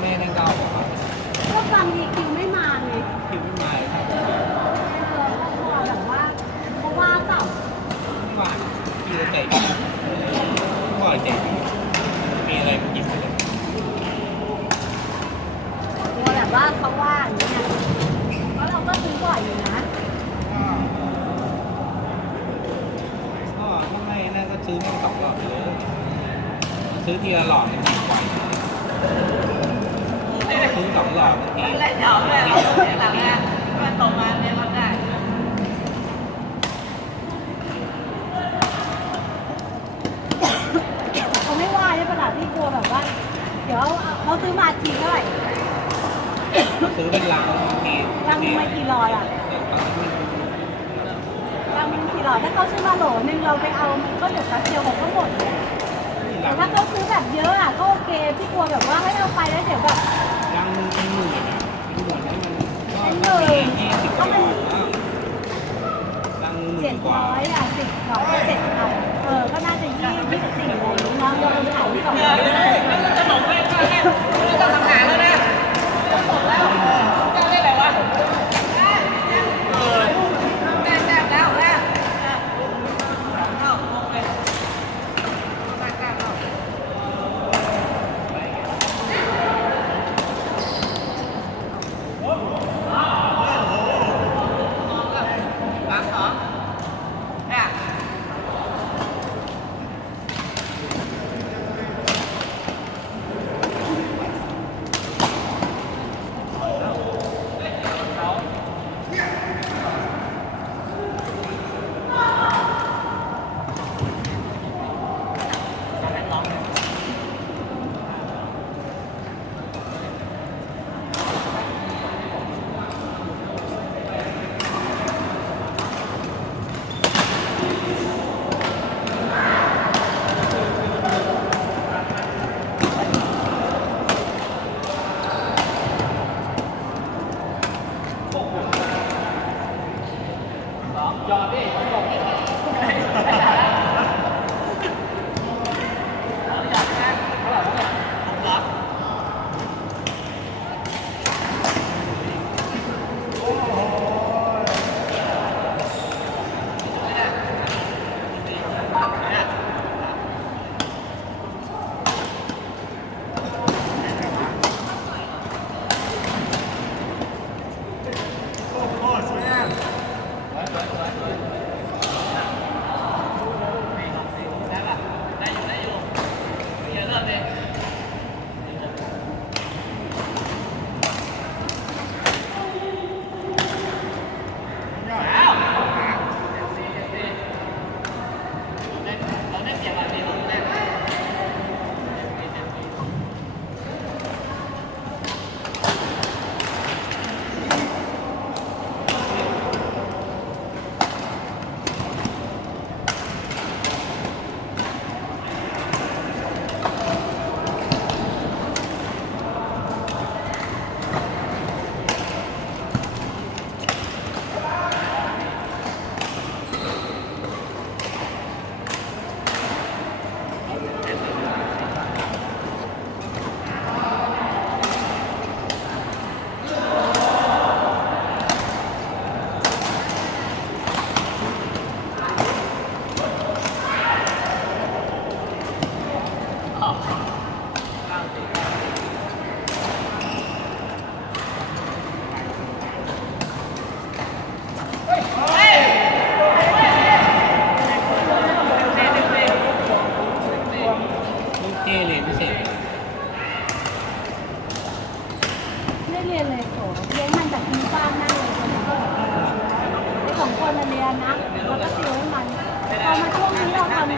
แม่นั่งเก้าบอกว่าก็บางทีคิวไม่มาไงคิวไม่มาครับเออก็กลัวแบบว่าเพราะว่าเปล่าไม่มาคิวใจดีไม่บ่อใจดีมีอะไรก็กินไปเลยกลัวแบบว่าเขาว่าอย่างนี้ไงเพราะเราก็ซื้อบ่อยอยู่นะก็ถ้าไม่นั่นก็ซื้อแม่งสองหลอดเลยซื้อทีละหลอดเนี่ยดีกว่า ซื้อสองหลอดบางทีเล่นเดี๋ยวเลยเราเสียหลังนะมันตกมาเนี่ยมันได้เขาไม่ว่าใช่ปะล่ะพี่กลัวแบบว่า เดี๋ยวเขาซื้อมาทีเท่าไหร่ซื้อเป็นลังบางทีรังหนึงมากี่ร้อยอะรังหนึงกี่ร้อยถ้าเขาซื้อมาโหลนึงเราไปเอามันก็เดี๋ยวแป๊บเดียวเขาก็หมดเลยแต่ถ้าเขาซื้อแบบเยอะอะก็โอเคพี่กลัวแบบว่าให้เอาไปแล้วเดี๋ยวแบบ ก็มันเจ็ดร้อยอะสิบกว่าเจ็ดพันเออ ก็น่าจะยี่ยี่สิบสี่อะไรอย่างนี้เนาะเราขายที่สองร้อย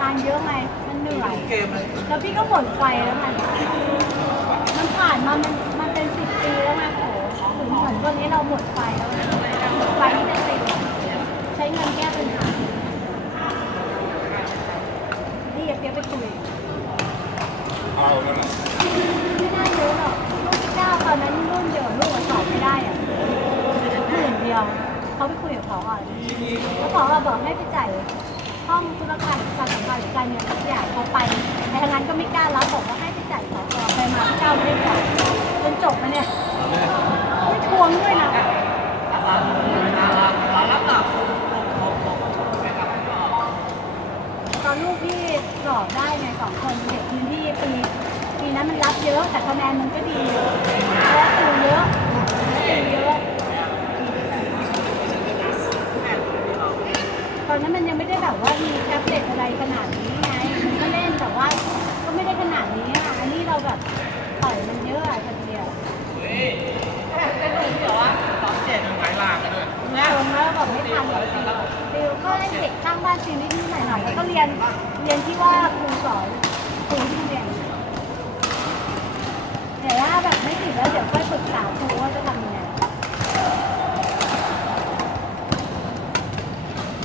าทำงานเยอะไง มันเหนื่อย เกมเลยแล้วพี่ก็หมดไฟแล้วไงมันผ่านมามันมันเป็นสิบปีแล้วไงโอ้โหถึงเหมือนวันนี้เราหมดไฟแล้วนะหมดไฟที่จะติดใช้เงินแก้ปัญหานี่อย่าเปียกไปคุยเอาแล้วล่ะไม่น่าเยอะหรอกลูกที่เก้าตอนนั้นรุ่นเดียวลูกอะสอบไม่ได้อะหมื่นเดียวเขาไปคุยกับเขาอะแล้วเขาอะบอกให้ไปจ่าย ช่องธุรการประชาสัมพันธ์หรือการเงินทุกอย่างเขาไปแต่ทางนั้นก็ไม่กล้ารับบอกว่าให้ไปจ่ายสอกไปมาที่เก้าไม่ได้จ่ายจนจบมาเนี่ย อนนั้นมันยังไม่ได้แบบว่ามีแท็บเล็ตอะไรขนาดนี้ไงมันก็เล่นแต่ว่าก็ไม่ได้ขนาดนี้อะอันนี้เราแบบต่อยมันเยอะอะคนเดียวเฮ้ยเป็นหนุ่มเหรอวะสองเจ็ดหงายล่างกันด้วยตรงแล้วแบบไม่ทันเลยติวก็ให้เด็กข้างบ้านติวนิดๆหน่อยแล้วก็เรียนเรียนที่ว่าครูสอนครูที่เรียนแต่ถ้าแบบไม่ติดแล้วเดี๋ยวค่อยปรึกษาครูว่าจะทำยังไง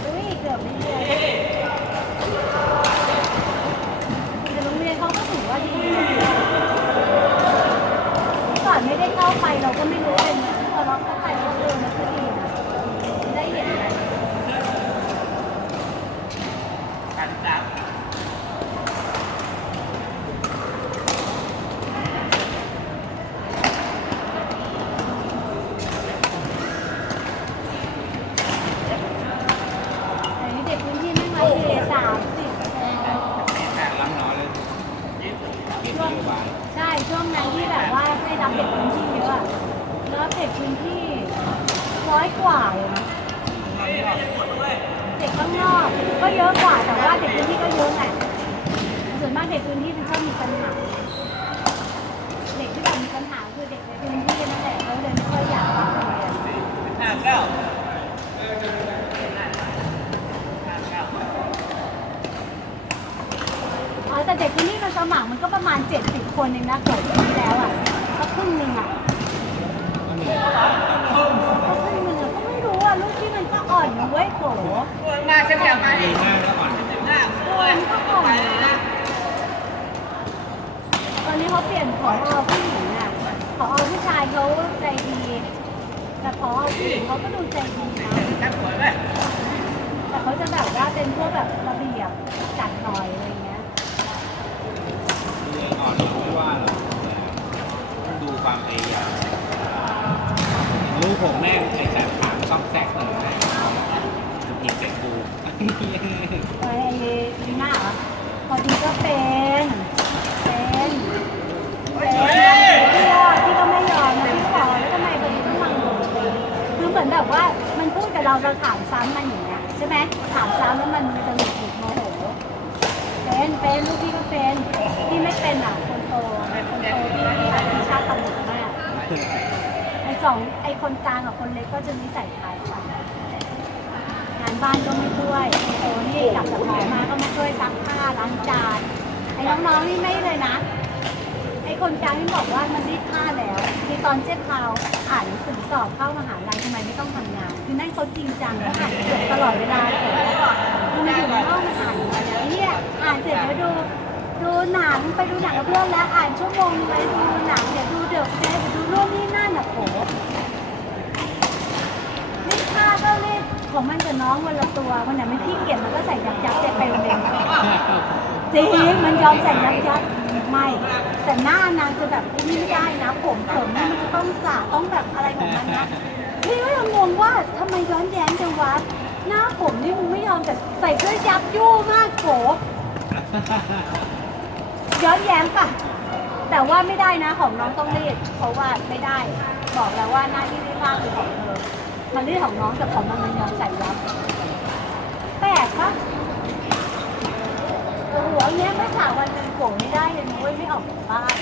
อุ้ยเกือบไม่เรียน แต่โรงเรียนเขาก็ถือว่าดีนะก่อนไม่ได้เข้าไปเราก็ไม่รู้เลยนพอเราเข้าไปก็เออมันคือนะได้เห็นอะไร กันจับ แต่นี่เด็กพื้นที่ไม่มาเทสามสิบ แค่รับน้อยเลยเปลี่ยนนโยบาย ใช่ช่วงนั้นที่แบบว่าให้รับเด็กพื้นที่เยอะอะแล้วเด็กพื้นที่ร้อยกว่าเลยนะเด็กข้างนอกก็เยอะกว่าแต่ว่าเด็กพื้นที่ก็เยอะไงส่วนมากเด็กพื้นที่มันชอบมีปัญหา เด็กที่แบบมีปัญหาคือเด็กในพื้นที่นั่นแหละเขาเลยไม่ค่อยอยากเข้าโรงเรียน ห้าเก้า อ๋อแต่เด็กพื้นที่มันสมัครมันก็ประมาณ 70 คนเองนะเกิดที่แล้วอะก็ครึ่งหนึ่งอะก็มีก็ครึ่งหนึ่งอะก็ไม่รู้อะลูกที่มันก็อ่อนนะเว้ยโกตัวมาเฉลี่ยมาดิปีหน้าก็อ่อนสิบหน้าตัวไปเลยนะตอนนี้เขาเปลี่ยนผอผู้หญิงอะผอผู้ชายเขาใจดี แต่ผอผู้หญิง เขาก็ดูใจดีนะแต่เขาจะแบบว่าเป็นพวกแบบระเบียบจัดหน่อยอะไรเงี้ยเรื่องอ่อนเราไม่ว่าต้องดูความพยายามลูกผมแม่งใส่แสบถามชอบแสกเลยนะผิดเก็บกูไอ้ลีน่าเหรอพอดีก็เป็น เป็นเป็น มันพูดกับเราเราถามซ้ำมันอย่างเงี้ยใช่ไหมถามซ้ำแล้วมันจะหงุดหงิดโมโหเป็นเป็นลูกพี่ก็เป็นที่ไม่เป็นอะคนโตคนโตที่ที่อาชีชาติตำรวจมากไอ้สองไอ้คนกลางกับคนเล็กก็จะนิสัยคล้ายกันงานบ้านก็ไม่ช่วยโอ้นี่กลับจากหอมาก็มาช่วยซักผ้าล้างจานไอ้น้องๆนี่ไม่เลยนะ อ้คนกลางที่บอกว่ามันรีดผ้าแล้วมีตอนเจ๊พาวอ่านหนังสือสอบเข้ามหาลัยทำไมไม่ต้องทำงาน คือนั่นเขาจริงจังเขาอ่านเกือบตลอดเวลาเลยคือมาอยู่ในห้องมันอ่านอะไรเนี่ยอ่านเสร็จแล้วดูดูหนังไปดูหนังกับเพื่อนแล้วอ่านชั่วโมงนึงเลยดูหนังเดี๋ยวดูเดอะเฟสเดี๋ยวดูนู่นนี่นั่นอะโหรีดผ้าก็รีดของมันกับน้องวันละตัววันไหนมันขี้เกียจมันก็ใส่ยับยับๆไปโรงเรียนจริงมันยอมใส่ยับยับ ไม่ แต่หน้านางจะแบบไอ้นี่ไม่ได้นะ ผมผมนี่มันจะต้องสระต้องแบบอะไรของมันนะพี่ก็ยังงงว่าทำไมย้อนแย้งจังวะหน้าผมนี่มึงไม่ยอมแต่ใส่เสื้อยับยู่มากโกย้อนแย้งปะแต่ว่าไม่ได้นะของน้องต้องรีดเพราะว่าไม่ได้ บอกแล้วว่าหน้าที่รีดผ้าคือของเธอมันรีดของน้องแต่ของมันมันยอมใส่ยับแปลกปะ โอ้โหอันเนี้ยไม่สาวันหนึ่งโผล่ไม่ได้เลยนุ้ยไม่ออกจากบ้าน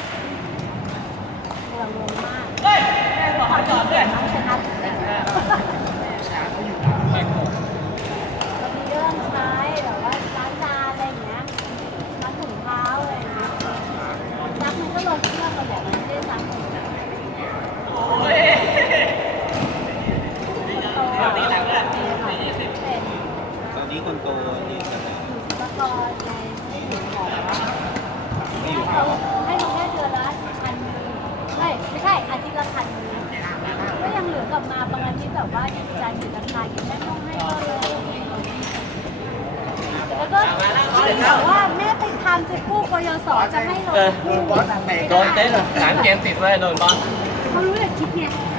เมืองงงมากเฮ้ยแม่บอกขอจอดด้วยน้องชนะเรามีเรื่องใช้แบบว่าล้างจานอะไรอย่างเงี้ยล้างถุงเท้าอะไรอย่างเงี้ยซักมันก็ลงเครื่องเราแบบไม่ได้ซักเลย โอ้ย โตอะตีหลังเลยเป็น ตอนนี้คนโตนี่ก็ อยู่ศิลปากรในอยู่หอ ไม่อยู่ ให้ เขา เขาให้เขาแค่เดือนละพันหนึ่งเฮ้ยไม่ใช่อาทิตย์ละพันหนึ่งก็ยังเหลือกลับมาบางอาทิตย์ แบบว่ายังจานอยู่ราคาอยู่แม่ต้องให้ก็เลยแล้วก็ที่บอกว่าแม่ไปทำเสร็จกู้กยศจะให้เรากู้แบบไม่โดได้นเต้นสามเกมติดเลยโดนบอลเเขารู้แต่คิดไงเออ